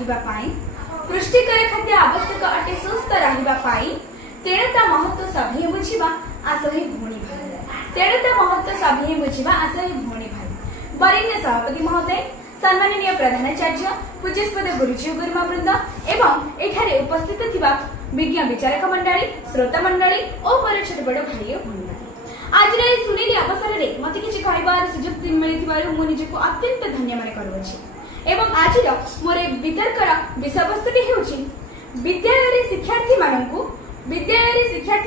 रहिबा पाई पुष्टिकर खाद्य आवश्यक अटे सुस्थ रहिबा पाई तेणु ता महत्व सभी बुझिबा आसही भूणी भाई तेणु ता महत्व सभी बुझिबा आसही भूणी भाई वरिष्ठ सभापति महोदय सम्माननीय प्रधानाचार्य पूज्यस्पद गुरुजी गुरुमा वृंद एवं एठारे उपस्थित थिबा विज्ञ विचारक मंडली श्रोता मंडली और पर छोट बड़ भाई और भूणी आज रे सुनेली अवसर रे मते किछि कहबार सुযোগ मिलिथिबारु मु निजको अत्यंत धन्य माने करूछि एवं आज मोर वितर्कर विषय वस्तुटी हेउछि विद्यालय रे शिक्षार्थी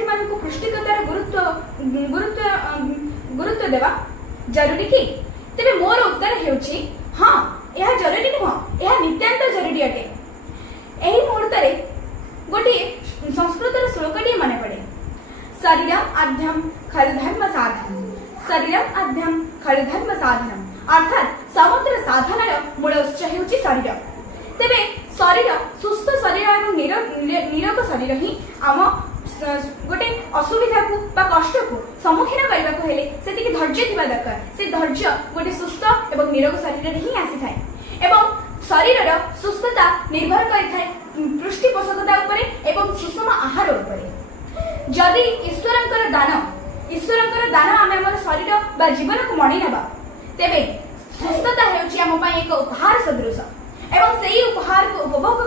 मानकु पुष्टिकतार गुरुत्व देवा जरूरी कि तेबे मोर उत्तर हेउछि हां यह जरूरी नुह यह नित्यांत जरूरी अटे। एही मुहूर्त रे गोटी संस्कृतर श्लोकटी माने पड़े शरीरम आद्यम खल धर्म साधनम शरीरम आद्यम खल धर्म साधनम अर्थात समग्र साधनार मूल उत्स हेउछि शरीर। तेबे शरीर सुस्थ शरीर एवं निरोग शरीर ही आम गोटे असुविधा को बा कष्ट को सम्मुखीन करबा को हेले सेतिकी धैर्य थिबा दरकार से धैर्य गोटे सुस्थ एवं निरोग शरीर रे ही आसी थाए एवं शरीरर सुस्थता निर्भर करिथाय पृष्टि पोषकता उपरे एवं सुषम आहार उपरे। जदि ईश्वरंकर दान आमे हमर शरीर बा जीवन को मणि नेबा तेबे सुस्थता हेउछि हम पई एक उपहार सदृश एवं सेही उपहार को उपभोग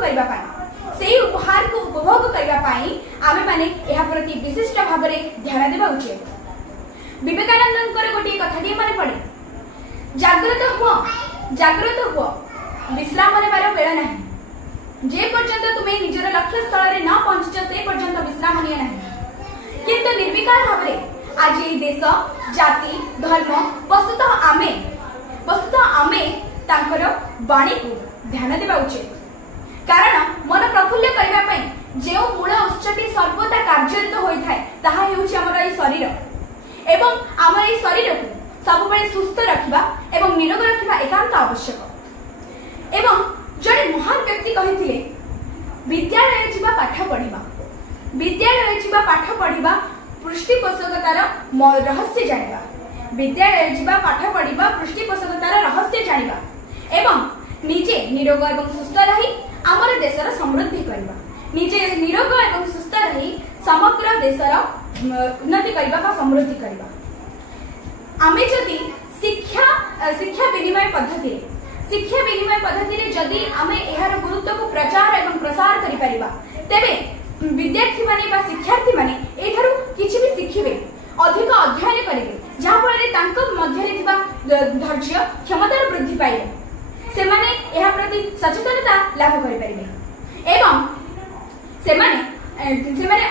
करबा पाई आमे माने एहा प्रति विशिष्ट भाव रे ध्यान देबा उचित। विवेकानंदकर गोटी कथाटी माने पड़े जागृत हुओ विश्राम नेबार बेला नाही जे पर्यंत तुमे निजर लक्ष्य स्थल रे न पहुंचछ से पर्यंत विश्राम निया नाही किंतु निर्विकार भाव रे आज ए देश जाति धर्म वस्तुतः आमे तांकर वाणी को ध्यान देबा उचित कारण मन प्रफुल्ल करबा पई जे मूल उत्सटी सर्वदा कार्यरत होई थाए ताहा हेउछि हमर ए शरीर एवं हमर ए शरीर को सब बेले सुस्थ रखिबा एवं निरोग रखिबा एकांत आवश्यक। एवं जड़े महान व्यक्ति कहिथिले विद्यालय जीवा पाठ पढ़िबा पृष्टि पोषकतार रहस्य जानिबा विद्यालय जीवा पाठ पढ़िबा पृष्टि पोषकतार रहस्य जानिबा एवं निजे निरोग एवं सुस्थ रही आमर देशर समृद्धि करबा निजे निरोग एवं सुस्थ रही समग्र देशर उन्नति करबा का समृद्धि करबा। आमे जदि शिक्षा विनिमय पद्धति रे जदि आमे एहार गुरुत्व को प्रचार एवं प्रसार करि परिबा तेबे विद्यार्थी माने बा शिक्षार्थी माने एठारु किछि भी शिखिबे अधिक अध्ययन करिवे जहा फल रे तांक मध्य रे थिबा धैर्य क्षमतार वृद्धि पाइबे से माने एहा प्रति सचेतनता लाभ करि परिबे एवं से माने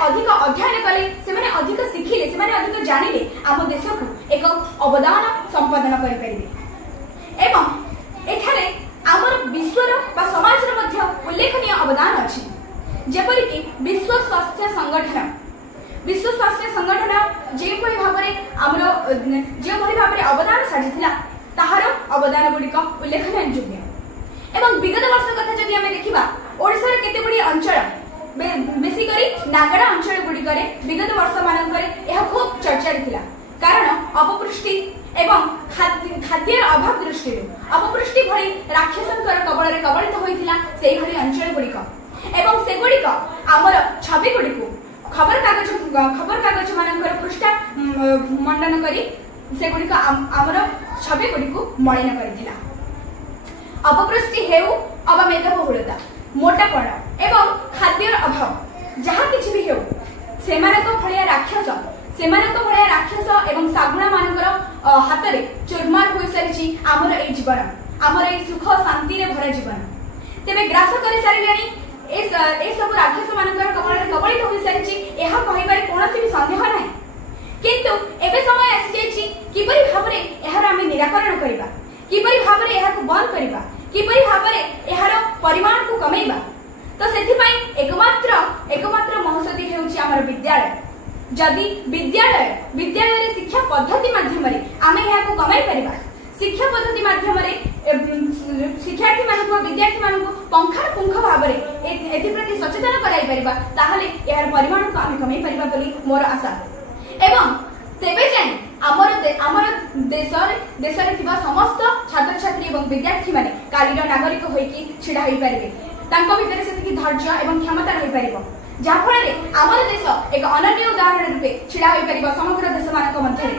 अधिक अध्ययन कले से माने अधिक शिखिले से माने अधिक जानिले आम देश को एक अवदान संपादन करि परिबे एवं एठारे आमर विश्वर बा समाज रे मध्य उल्लेखनीय अवदान अछि जेपरि कि विश्व स्वास्थ्य संगठन जे भली भाबरे अवदान साजिथिला ताहार अवदान गुड़िक उल्लेखनीय योग्य एवं विगत वर्ष कथा जदि आमे देखिबा ओडिसा रे केते गुडी अंचल बेसी करी नागड़ा अंचल गुड़िक रे विगत वर्ष मानकरे एहा खूब चर्चा थिला कारण अपपुष्टि एवं खाद्यर अभाव दृष्टि अपपुष्टि भली राक्षसंकर कबल रे कबलित होइथिला सेही भली अंचल गुड़िक एवं से गुड़िक आमर छवि गुड़िक खबर कागज मानकर पृष्ठा मंडन करी से गुड़िक आमर छवि गुड़िक मलिन करथिला। अपपुष्टि हेउ अबा मेदबहुलता मोटापण एवं खाद्यर अभाव जहा किछि भी हेउ सेमानक भलिया राक्षस एवं सागुणा मानकर हाथ रे चुरमार होई सारिछि आमर ए जीवन आमर ए सुख शांति रे भरा जीवन तेबे ग्रास करि सारिलेनी ए सब राक्षस मानकर कबल रे कबलित होई सारिछि एहा कहिबारे कोनोसी भी संदेह नाही किंतु एबे समय आसी जाइछि किबरी भाबरे एहार आमे निराकरण करिबा किबरी भाबरे एहा को बंद करिबा किबरी भाबरे एहार परिमाण को कमेइबा तो सेथि पई एकमात्र महौषधि हेउछि हमर विद्यालय जदि विद्यालय रे शिक्षा पद्धति माध्यम रे आमे एहा को कमाई परिबा शिक्षा पद्धति माध्यम रे शिक्षार्थी मानक विद्यार्थी मानक पंखानुपुंख भाव में एथि प्रति सचेतन कराई परिबा ताहले यार परिमाण को आमे कमाई परिबा बोली मोर आशा एवं तेबे जाय आमर देश रे थिबा समस्त छात्र छात्री एवं विद्यार्थी माने कालीर नागरिक होई कि छिडा होई परिबे तांको भितर सेतिकी धैर्य एवं क्षमता रही परिबो जहा फल आमर देश एक अनन्य उदाहरण रूपे छिड़ा होई परिबो समग्र देश मानक मध्य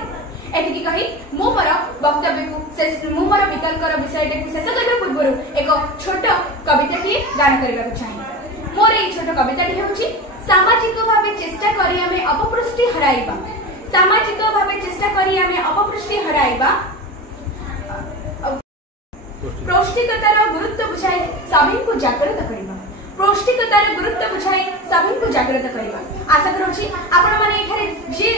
एतिकी कही मु मोर वक्तव्य को मु मोर वितर्कर विषय को शेष करबा पूर्व एक छोट कविता टी गान करबा चाहे मोर ए छोट कविता टी होची सामाजिक भावे चेष्टा करी हमें अपपृष्टि हराइबा सामाजिक भावे चेष्टा करी हमें अपपृष्टि हराइबा पौष्टिकतार गुरुत्व बुझाई सभी को जागृत करबा पौष्टिकतार गुरुत्व बुझाई सभी को जागृत करबा आशा करूची आपण माने एठारे जे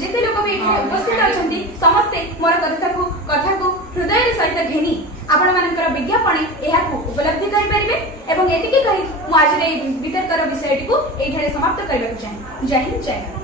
जेते लोक भी उपस्थित अछंती समस्त मोर कथा को हृदय सहित घेनी आपण मानकर विज्ञापन एहा को उपलब्धि करि परिबे एवं एतिके कहि मु आज रे वितर्कर विषयटी को एठारे समाप्त करबा चाहे जय हिंद जय